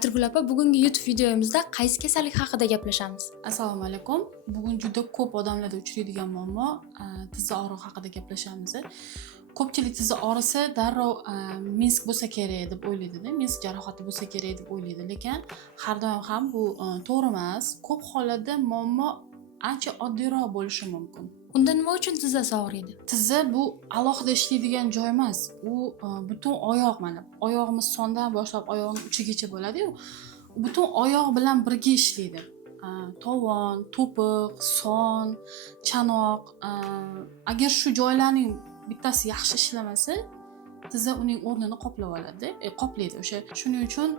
Atirgul opa, bugungi YouTube videomizda qaysi kasallik haqida gaplashamiz? Assalomu alaykum. Bugun juda ko'p odamlarda uchraydigan muammo tizza og'rig'i haqida gaplashamiz. Ko'pchilik tizza og'risa darrov Minsk bo'lsa kerak deb o'ylaydi-da, Minsk jarohati bo'lsa kerak deb o'ylaydi, lekin har doim ham bu to'g'ri emas. Ko'p hollarda muammo ancha oddiyroq bo'lishi mumkin. Unda nima uchun tizzasi og'riydi? Tizza bu alohida ishlaydigan joy emas. U butun oyoq, mana oyog'imiz sondan boshlab oyoqning uchigacha bo'ladi-yu. Butun oyoq bilan birga ishlaydi. Tovon, to'piq, son, chanoq. Agar shu joylarning bittasi yaxshi ishlamasa, tizza uning o'rnini qoplab oladi, qoplaydi. Shuning uchun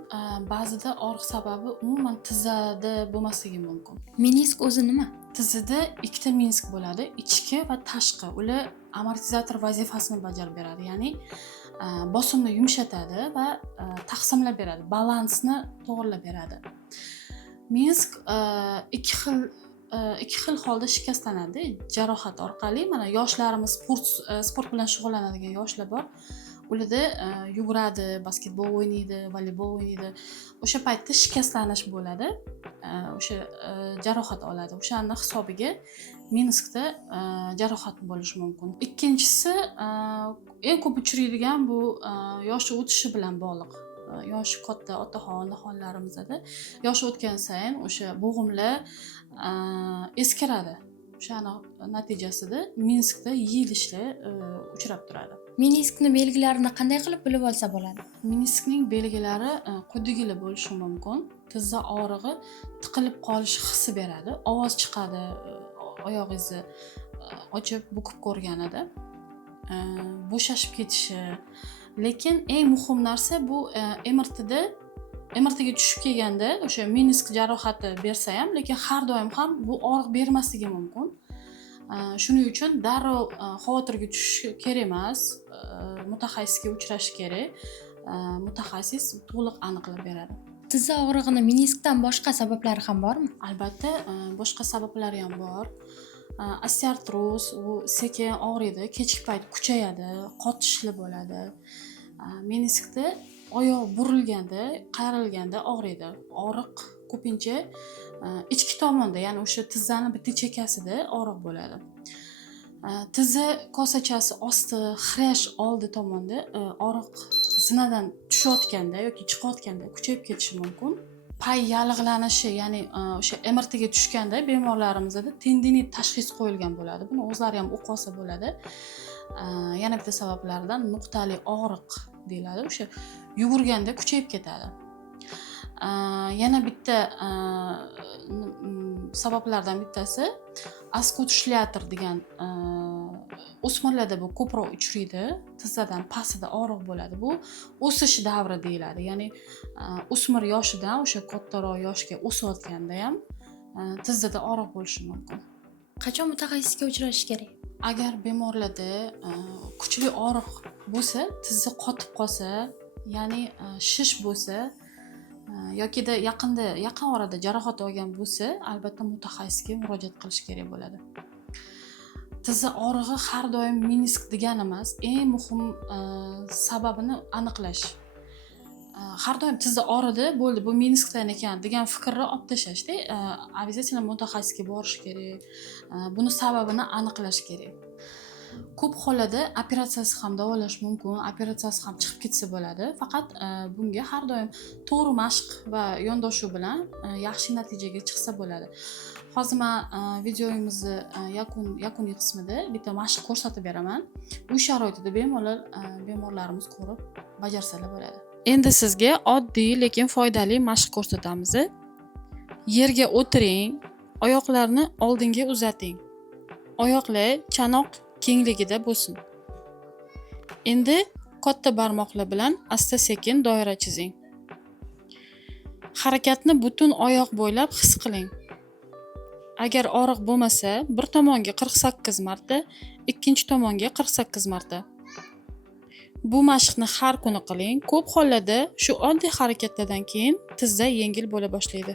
ba'zida og'riq sababi umuman tizzada bo'lmasligi mumkin. Menisk o'zi nima? Tizzada ikkita menisk bo'ladi, ichki va tashqi. Ular amortizator vazifasini bajarib beradi, ya'ni bosimni yumshatadi va taqsimlab beradi, balansni to'g'rilab beradi. Menisk ikki xil holda shikastlanadi, jarohat orqali. Mana yoshlarimiz sport bilan shug'ullanadigan yoshlar bor. Ularda yuguradi, basketbol o'ynaydi, voleybol o'ynaydi. O'sha paytda shikastlanish bo'ladi. O'sha jarohat oladi. O'shaning hisobiga meniskda jarohat bo'lishi mumkin. Ikkinchisi eng ko'p uchraydigan bu yoshi o'tishi bilan bog'liq. Yoshi katta otaxon, onaxonlarimizda yoshi o'tgan sayin o'sha bo'g'imlar eskiradi. O'shaning natijasida meniskda yeyilishlar uchrab turadi. Meniskni belgilarini qanday qilib bilib olsa bo'ladi? Meniskning belgilari quyidagilar bo'lishi mumkin. Tizza og'rig'i tiqilib qolish hissi beradi, ovoz chiqadi, oyog'ingizni ochib bukib ko'rganida bo'shashib ketishi. Lekin eng muhim narsa bu MRTga tushib kelganda o'sha menisk jarohati bersa ham, lekin har doim ham bu og'riq bermasligi mumkin. Shuning uchun darrov xavotirga tushish kerak emas, mutaxassisga uchrash kerak. Mutaxassis to'liq aniqlab beradi. Tizza og'rig'ini meniskdan boshqa sabablari ham bormi? Albatta, boshqa sabablari ham bor. Osteoartroz u sekin og'riydi, kechki payt kuchayadi, qotishli bo'ladi. Meniskda oyoq burilganda, qayrilganda og'riydi. Og'riq ko'pincha ichki tomonda, ya'ni o'sha tizzani bitta chekkasida og'riq bo'ladi. Tizza kosachasi osti, xirash oldi tomonda og'riq zinadan tushayotganda yoki chiqayotganda kuchayib ketishi mumkin. Pay yallig'lanishi, ya'ni o'sha MRTga tushganda bemorlarimizda tendinit tashxis qo'yilgan bo'ladi. Buni o'zlari ham o'qib olsa bo'ladi. Yana bitta sabablaridan nuqtali og'riq deyiladi. O'sha yugurganda kuchayib ketadi. Yana bitta sabablardan bittasi askulshliator degan o'smirlarda bu ko'proq uchraydi. Tizzadan pastida og'riq bo'ladi. Bu o'sish davri deyiladi. Ya'ni o'smir yoshidan o'sha kattaroq yoshga o'sayotganda ham tizzada og'riq bo'lishi mumkin. Qachon mutaxassisga uchrash kerak? Agar bemorlarda kuchli og'riq bo'lsa, tizza qotib qolsa, ya'ni shish bo'lsa yoki yaqin orada jarohat olgan bo'lsa, albatta mutaxassisga murojaat qilish kerak bo'ladi. Tizza og'rig'i har doim menisk degani emas, eng muhim sababini aniqlash. Har doim tizza og'ridi, bo'ldi, bu meniskdan ekan degan fikrni olib tashlashda, обязательно mutaxassisga borish kerak. Buni sababini aniqlash kerak. Ko'p hollarda operatsiyasi ham davolash mumkin, operatsiyasi ham chiqib ketsa bo'ladi. Faqat bunga har doim to'g'ri mashq va yondashuv bilan yaxshi natijaga chiqsa bo'ladi. Hozir men videomizni yakuniy qismida bitta mashq ko'rsatib beraman. Bu sharoitida bemorlarimiz ko'rib bajarsalar bo'ladi. Endi sizga oddiy lekin foydali mashq ko'rsatamiz. Yerga o'tiring, oyoqlarni oldinga uzating. Oyoqlar chanoq kengligida bo'lsin. Endi katta barmoqlar bilan asta-sekin doira chizing. Harakatni butun oyoq bo'ylab his qiling. Agar og'riq bo'lmasa, bir tomonga 48 marta, ikkinchi tomonga 48 marta. Bu mashqni har kuni qiling. Ko'p hollarda shu oddiy harakatlardan keyin tizza yengil bo'la boshlaydi.